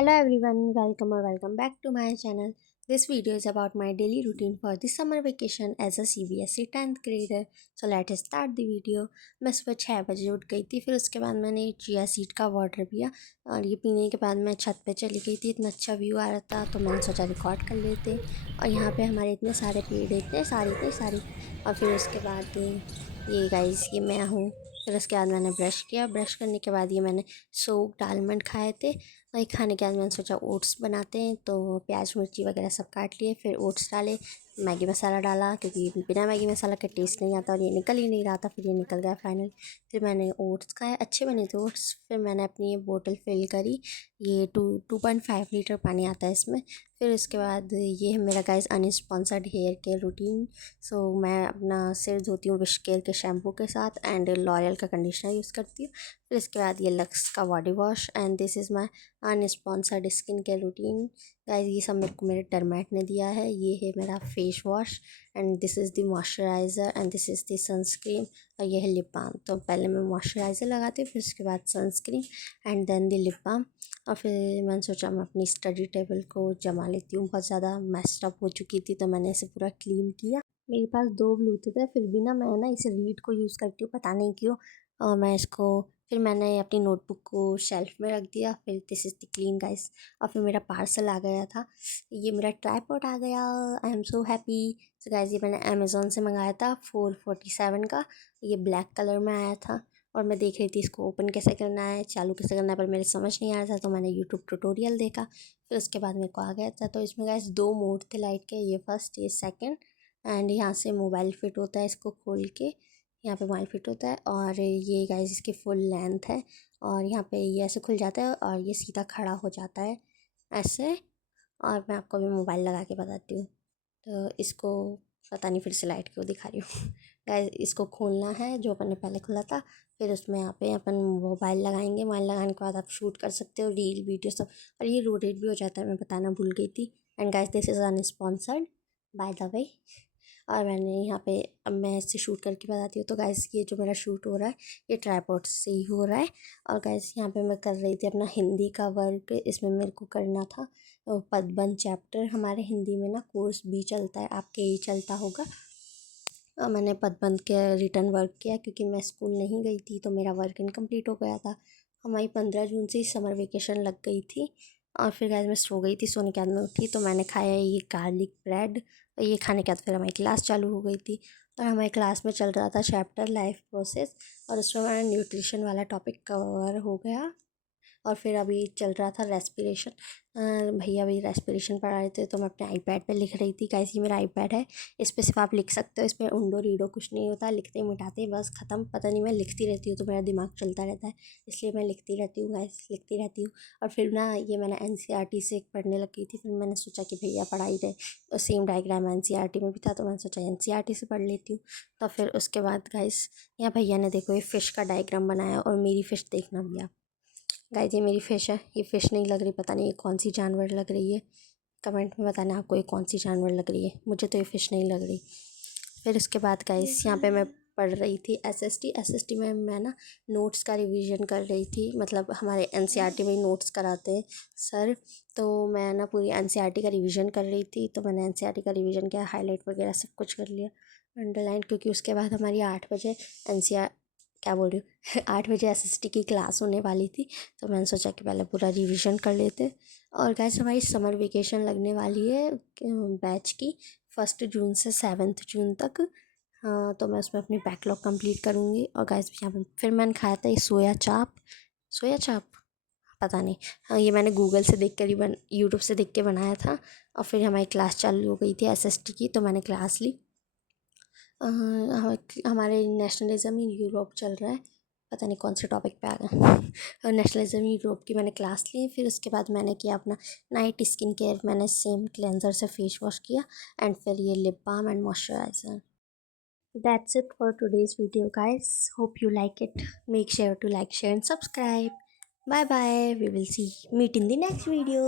Hello everyone, welcome or welcome back to my channel. This video is about my daily routine for the summer vacation as a CBSE 10th grader. So let's start the video. मैं सुबह 6 बजे उठ गई थी, फिर उसके बाद मैंने चिया सीड का वाटर पिया और ये पीने के बाद मैं छत पे चली गई थी। इतना अच्छा व्यू आ रहा था तो मैंने सोचा रिकॉर्ड कर लेते। और यहाँ पे हमारे इतने सारे पेड़, इतने सारी। और फिर उसके बाद ये गाइस ये मैं हूँ। फिर उसके बाद मैंने ब्रश किया, ब्रश करने के बाद ये मैंने सोक्ड आलमंड खाए थे। वही खाने के बाद मैंने सोचा ओट्स बनाते हैं, तो प्याज मिर्ची वगैरह सब काट लिए, फिर ओट्स डाले, मैगी मसाला डाला क्योंकि बिना मैगी मसाला का टेस्ट नहीं आता और ये निकल ही नहीं रहा था। फिर ये निकल गया फाइनल। फिर मैंने ओट्स खाए, अच्छे बने थे ओट्स। फिर मैंने अपनी ये बोतल फिल करी, ये 2.5 लीटर पानी आता है इसमें। फिर उसके बाद ये है मेरा गाइस अनस्पॉन्सर्ड हेयर केयर रूटीन। सो मैं अपना सिर धोती हूँ विश केयर के शैम्पू के साथ एंड लॉरियल का कंडीशनर यूज़ करती हूँ। फिर इसके बाद ये लक्स का body wash and this is my unsponsored skin care routine. Guys ये सब मेरे को मेरे डरमैट ने दिया है। ये है मेरा face wash and this is the moisturiser and this is the sunscreen और ये है लिप बाम। तो पहले मैं मॉइस्चराइज़र लगाती हूँ, फिर उसके बाद sunscreen and then the lip balm. और फिर मैंने सोचा मैं अपनी स्टडी टेबल को जमा लेती हूँ। बहुत ज़्यादा मेस्ड अप हो चुकी थी तो मैंने इसे पूरा क्लीन किया। मेरे पास 2 ब्लूटूथ है, फिर भी मैं ना इसे रीड को यूज़ करती हूँ, पता नहीं क्यों। और मैं इसको फिर मैंने अपनी नोटबुक को शेल्फ में रख दिया। फिर this is the clean guys. और फिर मेरा पार्सल आ गया था, ये मेरा ट्राइपॉड आ गया। I am so happy. So guys ये मैंने अमेज़ोन से मंगाया था 447 का। ये ब्लैक कलर में आया था और मैं देख रही थी इसको ओपन कैसे करना है, चालू कैसे करना है, पर मेरे समझ नहीं आ रहा था तो मैंने यूट्यूब ट्यूटोरियल देखा। फिर उसके बाद मेरे को आ गया था। तो इसमें गाइस 2 मोड थे लाइट के, ये फर्स्ट ये सेकंड। एंड यहाँ से मोबाइल फिट होता है, इसको खोल के यहाँ पे मोबाइल फिट होता है। और ये गाइस इसकी फुल लेंथ है और यहाँ पे ये ऐसे खुल जाता है और ये सीधा खड़ा हो जाता है ऐसे। और मैं आपको अभी मोबाइल लगा के बताती हूँ। तो इसको पता नहीं फिर से लाइट क्यों दिखा रही हूँ। गाइस इसको खोलना है जो अपन ने पहले खोला था। फिर उसमें यहाँ पे अपन मोबाइल लगाएंगे, मोबाइल लगाने के बाद आप शूट कर सकते हो रील वीडियो सब। और ये रोटेट भी हो जाता है, मैं बताना भूल गई थी। And guys this is unsponsored by the way. और मैंने यहाँ पे अब मैं इससे शूट करके बताती हूँ। तो गाइस ये जो मेरा शूट हो रहा है ये ट्राइपॉड से ही हो रहा है। और गाइस यहाँ पे मैं कर रही थी अपना हिंदी का वर्क, इसमें मेरे को करना था पदबंध चैप्टर। हमारे हिंदी में ना कोर्स भी चलता है, आपके ही चलता होगा। मैंने पदबंध के रिटर्न वर्क किया क्योंकि मैं स्कूल नहीं गई थी तो मेरा वर्क इनकम्प्लीट हो गया था। हमारी 15 जून से ही समर वेकेशन लग गई थी। और फिर गाइस मैं सो गई थी, सोने के बाद में उठी तो मैंने खाया ये गार्लिक ब्रेड। और ये खाने के बाद फिर हमारी क्लास चालू हो गई थी और हमारी क्लास में चल रहा था चैप्टर लाइफ प्रोसेस और उसमें हमारा न्यूट्रिशन वाला टॉपिक कवर हो गया। और फिर अभी चल रहा था रेस्पिरेशन। भैया अभी रेस्पिरेशन पढ़ा रहे थे तो मैं अपने आईपैड पे लिख रही थी। गाइस ये मेरा आईपैड है, इस पे सिर्फ आप लिख सकते हो, इसमें उंडो रीडो कुछ नहीं होता, लिखते मिटाते बस ख़त्म। पता नहीं मैं लिखती रहती हूँ तो मेरा दिमाग चलता रहता है, इसलिए मैं लिखती रहती हूँ गाइस, लिखती रहती हूँ। और फिर ना ये मैंने एनसीईआरटी से पढ़ने लगी थी, फिर मैंने सोचा कि भैया पढ़ा ही रहे, सेम डायग्राम एनसीईआरटी में भी था तो मैंने सोचा एनसीईआरटी से पढ़ लेती हूँ। तो फिर उसके बाद गाइस यहाँ भैया ने देखो ये फ़िश का डायग्राम बनाया और मेरी फ़िश देखना भैया। गाइस ये मेरी फ़िश है, ये फ़िश नहीं लग रही, पता नहीं ये कौन सी जानवर लग रही है। कमेंट में बताना आपको ये कौन सी जानवर लग रही है, मुझे तो ये फ़िश नहीं लग रही। फिर उसके बाद गाइस यहाँ पे मैं पढ़ रही थी एसएसटी में मैं ना नोट्स का रिवीजन कर रही थी। मतलब हमारे एनसीईआरटी में ही नोट्स कराते हैं सर, तो मैं ना पूरी एनसीईआरटी का रिवीजन कर रही थी। तो मैंने एनसीईआरटी का रिवीजन किया, हाईलाइट वगैरह सब कुछ कर लिया, अंडरलाइन, क्योंकि उसके बाद हमारी 8 बजे एनसीईआर क्या बोल रही हूँ 8 बजे एसएसटी की क्लास होने वाली थी। तो मैंने सोचा कि पहले पूरा रिवीजन कर लेते। और गाइस हमारी समर वेकेशन लगने वाली है बैच की 1 जून से 7 जून तक। हाँ तो मैं उसमें अपनी बैकलॉग कंप्लीट करूँगी। और गाइस यहाँ पे फिर मैंने खाया था ये सोया चाप पता नहीं। हाँ ये मैंने गूगल से देख कर ही यूट्यूब से देख के बनाया था। और फिर हमारी क्लास चालू हो गई थी एसएसटी की तो मैंने क्लास ली। हमारे नेशनलिज्म इन यूरोप चल रहा है, पता नहीं कौन से टॉपिक पे आ गया। नेशनलिज्म इन यूरोप की मैंने क्लास ली। फिर उसके बाद मैंने किया अपना नाइट स्किन केयर, मैंने सेम क्लेंजर से फेस वॉश किया एंड फिर ये lip balm and moisturiser. That's it for today's video guys. Hope you like it. Make sure to like, share and subscribe. Bye bye. We will meet in the next video.